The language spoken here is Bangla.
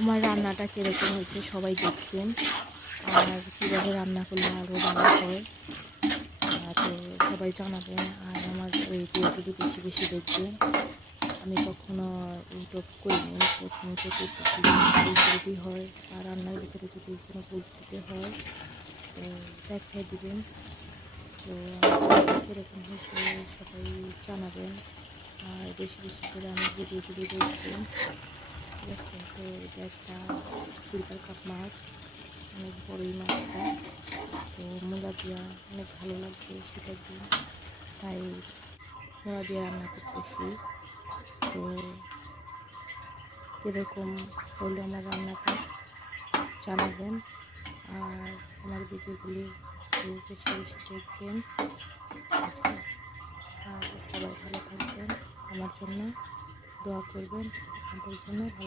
আমার রান্নাটা কীরকম হয়েছে সবাই দেখবেন, আর কীভাবে রান্না করলে আরও ভালো হয় তো সবাই জানাবেন। আর আমার ভিডিওগুলি বেশি বেশি দেখবেন। আমি কখনো ইউটিউব করিনি, প্রথমত করতেছি। ভুল ত্রুটি হয় বা রান্নার ভিতরে যদি কোনো ভুল ত্রুটি হয় তো দেখিয়ে দিবেন। তো কীরকম হয়েছে সবাই জানাবেন, আর বেশি বেশি করে আমার ভিডিওগুলি দেখবেন, ঠিক আছে? তো এটা একটা সিলভার কাপ মাছ, অনেক বড়ই মাছটা। তো মূলা দিয়া অনেক ভালো লাগবে শীতের দিন, তাই মূলা দিয়ে রান্না করতেছি। তো কীরকম হলো আমার রান্নাটা জানাবেন, আর আমার ভিডিওগুলি বেশি বেশি দেখবেন, ঠিক আছে? আর সবাই ভালো থাকবেন, আমার জন্য দোয়া করবেন, আপনাদের জন্য ভালো